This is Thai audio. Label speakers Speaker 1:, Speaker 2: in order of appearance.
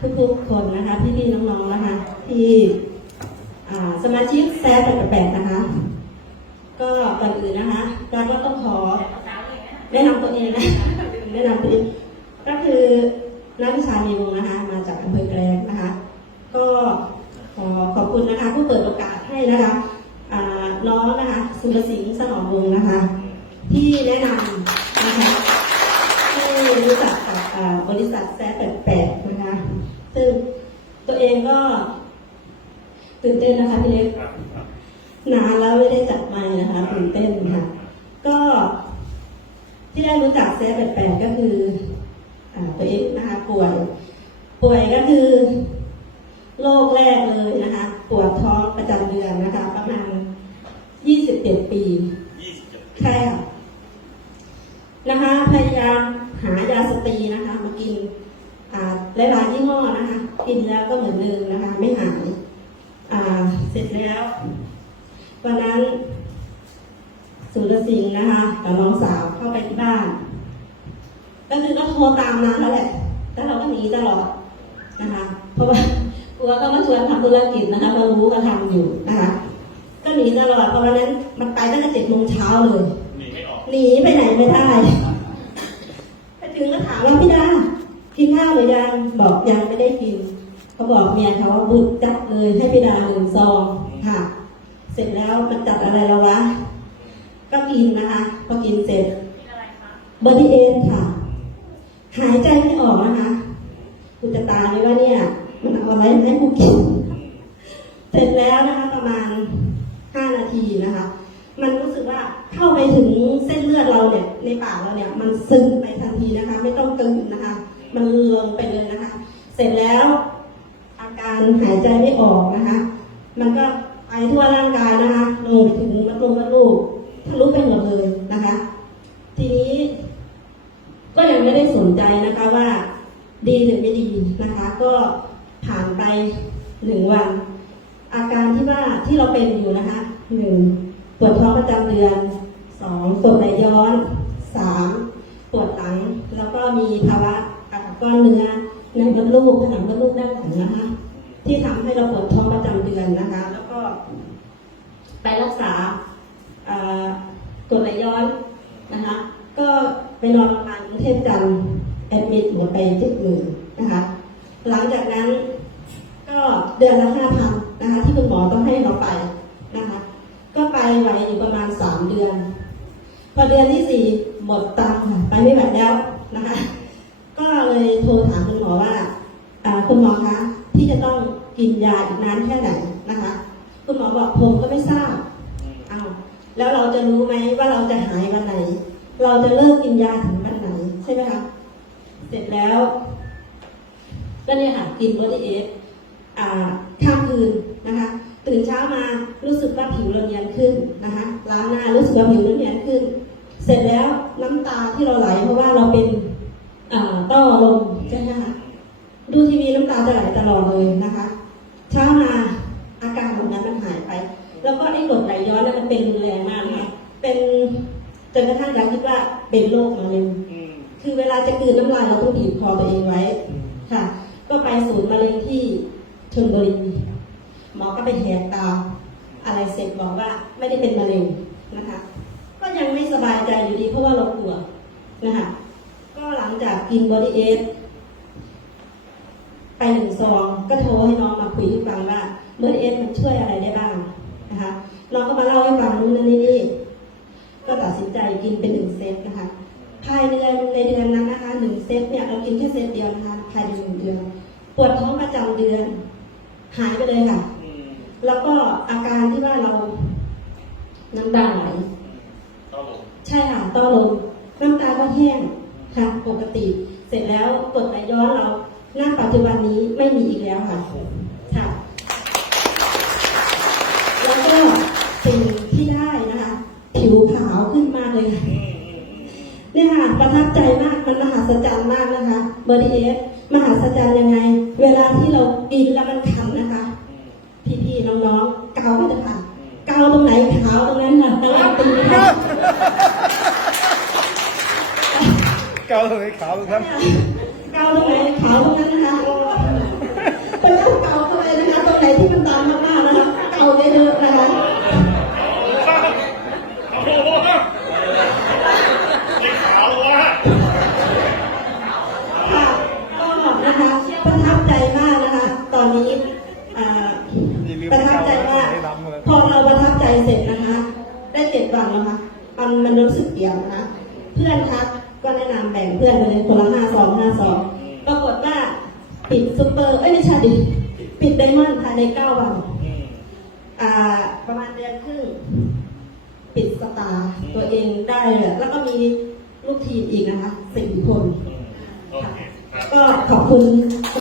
Speaker 1: ทุกๆคนนะคะพี่ๆน้องๆนะคะที่สมาชิกแซ่แปดแปดนะคะ ก็ก่อนอื่นนะคะเราก็ต้องขอแนะนำตัวเองนะแนะนำตัวเองก็คือนักวิชามีวงนะคะ มาจากอำเภอแกลงนะคะ ก็ขอขอบคุณนะคะผู้เปิดโอกาสให้นะคะน้องนะคะ สุรสิงห์สนองวงนะคะ ที่แนะนำนะคะที่รู้จักกับอ่าบริษัทแซ่แปดนะคะ ซึ่งตัวเองก็ ตื่นเต้นนะคะพี่เล็ก
Speaker 2: ครับครับ
Speaker 1: นานแล้วไม่ได้จัดไมค์นะคะตื่นเต้นค่ะ ก็ที่ได้รู้จักเซฟแปลกๆก็คืออ่าตัวเองนะคะป่วย ป่วยก็คือโรคแรกเลยนะคะ ปวดท้องประจำเดือนนะคะ ประมาณ27ปี
Speaker 2: ยี่สิบเจ็ด
Speaker 1: ใช่ค่ะนะคะพยายามหายาสเตรีนะคะ มากินอ่า หลายๆยี่ห้อนะคะกินแล้วก็เหมือนเดิมนะคะ ไม่หายอ่าเสร็จแล้ววันนั้นสุรสิงห์นะคะกับน้องสาวเข้าไปที่บ้านก็คือก็โทรตามนานแล้วแหละแล้วเราก็หนีตลอดนะคะ เพราะว่ากลัวก็มาชวนทำธุรกิจนะคะเรารู้ก็ทำอยู่นะคะก็หนีตลอดเพราะวันนั้นมันไปตั้งแต่เจ็ดโมงเช้าเลย
Speaker 2: หนีไม่ออก
Speaker 1: หนีไปไหนไม่ได้ไปถึงก็ถามว่าพี่ดากินข้าวหรือยัง บอกยังไม่ได้กินเขาบอกเมียเขาว่าบุกจัดเลยให้พี่ดาหนึ่งซองค่ะ เสร็จแล้วมันจัดอะไรแล้ววะ ก็กินนะคะพอกินเสร็จบอดี้เอนค่ะ หายใจไม่ออกนะคะคุณจะตายไหมว่าเนี่ยมันเอาอะไรมาให้กูกิน เสร็จแล้วนะคะ ประมาณห้านาทีนะคะ มันรู้สึกว่าเข้าไปถึงเส้นเลือดเราเนี่ย ในปากเราเนี่ย มันซึมไปทันทีนะคะ ไม่ต้องกลืนนะคะ มันลงไปเลยนะคะ เสร็จแล้วอาการหายใจไม่ออกนะคะ มันก็ไปทั่วร่างกายนะคะลงไปถึงมดลูกมดลูกทะลุไปหมดเลยนะคะ ทีนี้ ก็ยังไม่ได้สนใจนะคะว่า ดีหรือไม่ดีนะคะ ก็ผ่านไปหนึ่งวัน อาการที่ว่าที่เราเป็นอยู่นะคะหนึ่งปวดท้องประจำเดือนสองปวดไหลย้อนสามปวดหลัง แล้วก็มีภาวะ ก้อนเนื้อในมดลูกผนังมดลูกด้านหลังนะคะ ที่ทำให้เราปวดท้องประจำเดือนนะคะ แล้วก็ ไปรักษาเอ่อกรดไหลย้อนนะคะ ก็ไปนอนโรงพยาบาลกรุงเทพจันทร์แอดมิดหมดไปเจ็ดหมื่นนะคะ หลังจากนั้นก็เดือนละห้าพันนะคะ ที่คุณหมอต้องให้เราไปนะคะ ก็ไปไหวอยู่ประมาณสามเดือน พอเดือนที่สี่หมดตังค์ค่ะไปไม่ไหวแล้วนะคะ ก็เลยโทรถามคุณหมอว่าอ่าคุณหมอคะที่จะต้องกินยาอีกนานแค่ไหนนะคะ คุณหมอบอกผมก็ไม่ทราบ
Speaker 2: อืม
Speaker 1: เอาแล้วเราจะรู้ไหมว่าเราจะหายวันไหน เราจะเลิกกินยาถึงวันไหนใช่ไหมคะเสร็จแล้วก็เนี่ยค่ะกินบอดี้เอสอ่าข้ามคืนนะคะ ตื่นเช้ามารู้สึกว่าผิวเราเนียนขึ้นนะคะล้างหน้ารู้สึกว่าผิวเราเนียนขึ้น เสร็จแล้วน้ำตาที่เราไหลเพราะว่าเราเป็นอ่า ต้อลมใช่ไหมคะดูทีวีน้ำตาจะไหลตลอดเลยนะคะ เช้ามาอาการแบบนั้นมันหายไป แล้วก็ไอ้กรดไหลย้อนนั้นมันเป็นรุนแรงมากนะคะเป็นจนกระทั่งเราคิดว่าเป็นโรคมะเร็ง
Speaker 2: อืม
Speaker 1: คือเวลาจะกลืนน้ำลายเราต้องบีบคอตัวเองไว้
Speaker 2: อืม
Speaker 1: ค่ะ ก็ไปศูนย์มะเร็งที่ชลบุรีหมอก็ไปแหกตาอะไรเสร็จบอกว่าไม่ได้เป็นมะเร็งนะคะ ก็ยังไม่สบายใจอยู่ดีเพราะว่าเรากลัวนะคะก็หลัง จากกินบอดี้เอสไปหนึ่งซองก็โทรให้น้องมาคุยให้ฟังว่าบอดี้เอสมันช่วยอะไรได้บ้างนะคะน้องก็มาเล่าให้ฟังนู่นนั่นนี่นี่ก็ตัดสินใจกินเป็นหนึ่งเซตนะคะภายในเดือนในเดือนนั้นนะคะหนึ่งเซตเนี่ยเรากินแค่เซตเดียวนะคะภายในหนึ่งเดือนปวดท้องประจำเดือน หายไปเลยค่ะ
Speaker 2: อืม
Speaker 1: แล้วก็อาการที่ว่าเราน้ำตาไหล
Speaker 2: ต้องลง
Speaker 1: ใช่ค่ะต้อลมน้ำตาก็แห้ง ค่ะปกติ เสร็จแล้วกดไหลย้อนเราหน้าปัจจุบันนี้ไม่มีอีกแล้วค่ะค่ะแล้วก็สิ่งที่ได้นะคะผิวขาวขึ้นมากเลยค่ะ
Speaker 2: อืมอืมอืม
Speaker 1: เนี่ยค่ะประทับใจมากมันมหัศจรรย์มากนะคะเบอร์ดีเอสมหัศจรรย์ยังไง เวลาที่เรากินแล้วมันคันนะคะ
Speaker 2: อืม
Speaker 1: พี่ๆน้องๆเกาไปเลยค่ะเกาตรงไหนขาวตรงนั้นค่ะการันตีค่ะา
Speaker 2: ตรงไหนขาวตรงนั้น
Speaker 1: เกาตรงไหนขาวตรงนั้นนะคะเป็นเรื่องเกาเข้าไปนะคะตรงไหนที่มันดำมากๆนะคะเกาเยอะๆนะคะประทับใจมากพอเราประทับใจเสร็จนะคะ ได้เจ็ดวันแล้คะมันมันรู้สึกเดียวนะ เพื่อนทัก ก็แนะนำแบ่งเพื่อนไปเลยคนละห้าซองห้าซองปรากฏว่าปิดซุปเปอร์เอ้ยไม่ใช่ดิปิดไดมอนด์ภายในเก้าวัน
Speaker 2: อืม
Speaker 1: อ่า ประมาณเดือนครึ่งปิดสตาร์ตัวเองได้เลยแล้วก็มีลูกทีมอีกนะคะสี่คน
Speaker 2: อืมโอเคครับ
Speaker 1: ก็ขอบคุณ